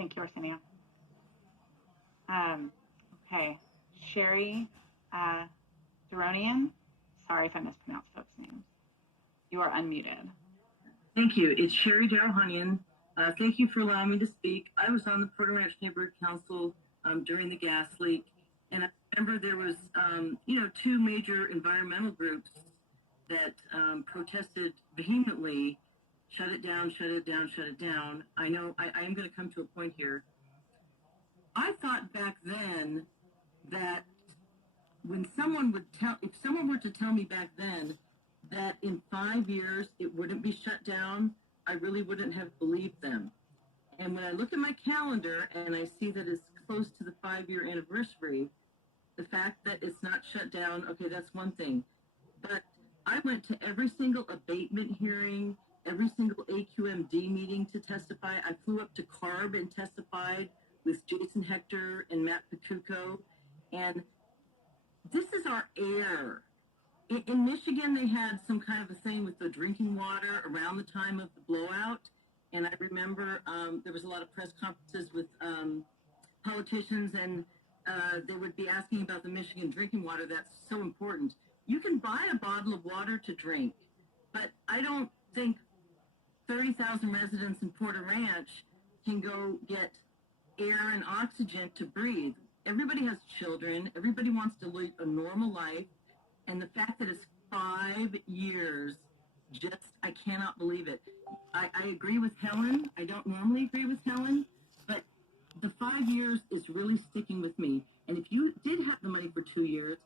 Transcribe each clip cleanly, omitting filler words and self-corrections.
Thank you, Arsenio. Okay, Sherry Duronian. Sorry if I mispronounced folks' names. You are unmuted. Thank you. It's Sherry Darahanian. Thank you for allowing me to speak. I was on the Porter Ranch Neighborhood Council during the gas leak, and I remember there was, two major environmental groups that protested vehemently, shut it down, shut it down, shut it down. I know I am going to come to a point here. I thought back then that when if someone were to tell me back then that in 5 years it wouldn't be shut down, I really wouldn't have believed them. And when I look at my calendar and I see that it's close to the 5-year anniversary, the fact that it's not shut down, okay, that's one thing. But I went to every single abatement hearing, every single AQMD meeting to testify. I flew up to CARB and testified with Jason Hector and Matt Pacuco. And this is our air. In Michigan, they had some kind of a thing with the drinking water around the time of the blowout. And I remember there was a lot of press conferences with politicians, and they would be asking about the Michigan drinking water. That's so important. You can buy a bottle of water to drink, but I don't think 30,000 residents in Porter Ranch can go get air and oxygen to breathe. Everybody has children. Everybody wants to live a normal life. And the fact that it's 5 years, I cannot believe it. I agree with Helen. I don't normally agree with Helen, but the 5 years is really sticking with me. And if you did have the money for 2 years,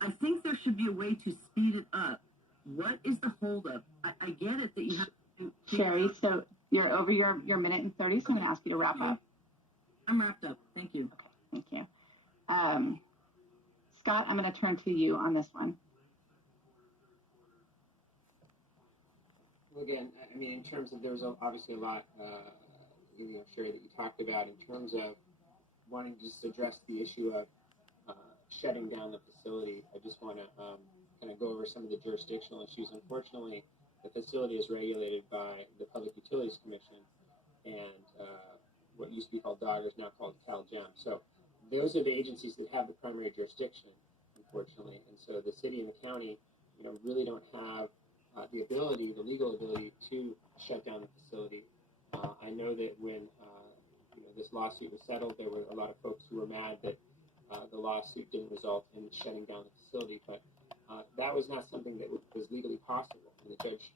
I think there should be a way to speed it up. What is the holdup? I get it that you have to. Sherry, so you're over your minute and 30, so I'm going to ask you to wrap up. I'm wrapped up. Thank you. Okay, thank you. Scott, I'm going to turn to you on this one. Well, again, I mean, in terms of, there was obviously a lot, Sherry, that you talked about in terms of wanting to just address the issue of shutting down the facility. I just want to kind of go over some of the jurisdictional issues. Unfortunately, the facility is regulated by the Public Utilities Commission, and what used to be called DOG is now called CalGEM. So those are the agencies that have the primary jurisdiction, unfortunately. And so the city and the county, really don't have the legal ability to shut down the facility. I know that when this lawsuit was settled, there were a lot of folks who were mad that the lawsuit didn't result in shutting down the facility, but that was not something that was legally possible, and the judge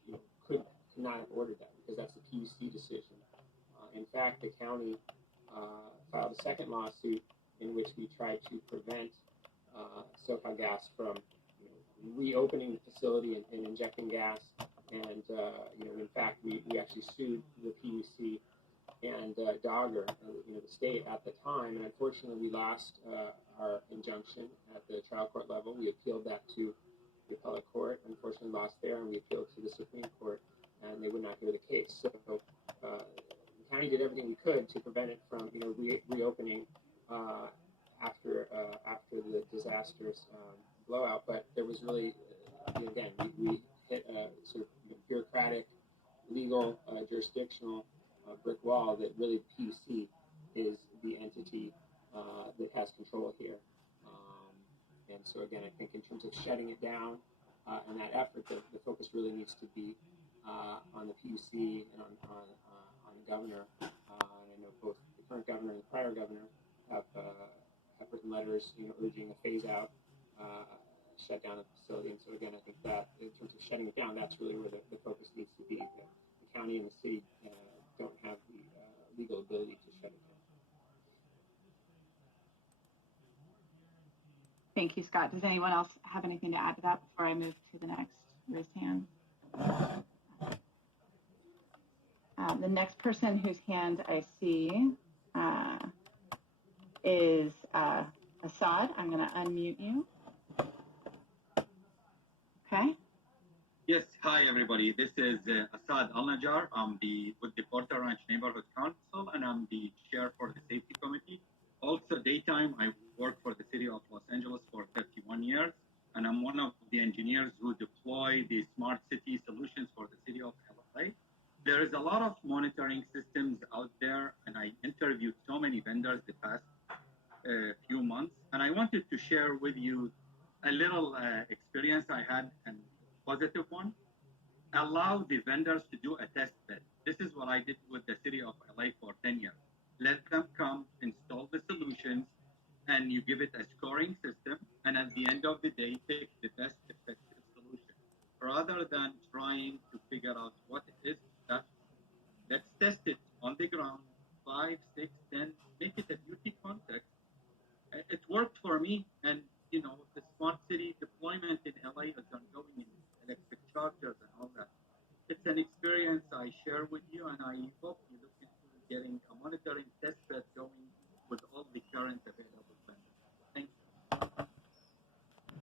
could not have ordered that because that's a PUC decision. In fact, the county filed a second lawsuit in which we tried to prevent SoCal Gas from reopening the facility and injecting gas. And in fact, we actually sued the PUC and Dogger, the state at the time. And unfortunately, we lost our injunction at the trial court level. We appealed that to the appellate court. Unfortunately, lost there, and we appealed to the Supreme Court, and they would not hear the case. So the county did everything we could to prevent it from reopening after the disastrous blowout. But there was really, again, we hit a sort of bureaucratic, legal, jurisdictional brick wall that really PUC is the entity that has control here. And so again, I think in terms of shutting it down and that effort, the focus really needs to be on the PUC and on the governor. And I know both the current governor and the prior governor have written letters, urging a phase out, shut down the facility. And so again, I think that in terms of shutting it down, that's really where the focus needs to be. The county and the city don't have the legal ability to shut it down. Thank you, Scott. Does anyone else have anything to add to that before I move to the next raised hand? The next person whose hand I see is Assad. I'm going to unmute you. Okay. Yes, hi everybody. This is Assad Al-Najjar. I'm with the Porter Ranch Neighborhood Council, and I'm the chair for the safety committee. Also, daytime, I worked for the city of Los Angeles for 31 years, and I'm one of the engineers who deploy the smart city solutions for the city of LA. There is a lot of monitoring systems out there, and I I interviewed so many vendors the past few months, and I wanted to share with you a little experience I had, and positive one. Allow the vendors to do a test bed. This is what I did with the city of LA for 10 years. Let them come, install the solutions, and you give it a scoring system, and at the end of the day, pick the best effective solution. Rather than trying to figure out what it is that, let's test it on the ground, 5, 6, 10, make it a beauty context. It worked for me, and the smart city deployment in LA is ongoing in electric chargers and all that. It's an experience I share with you, and I hope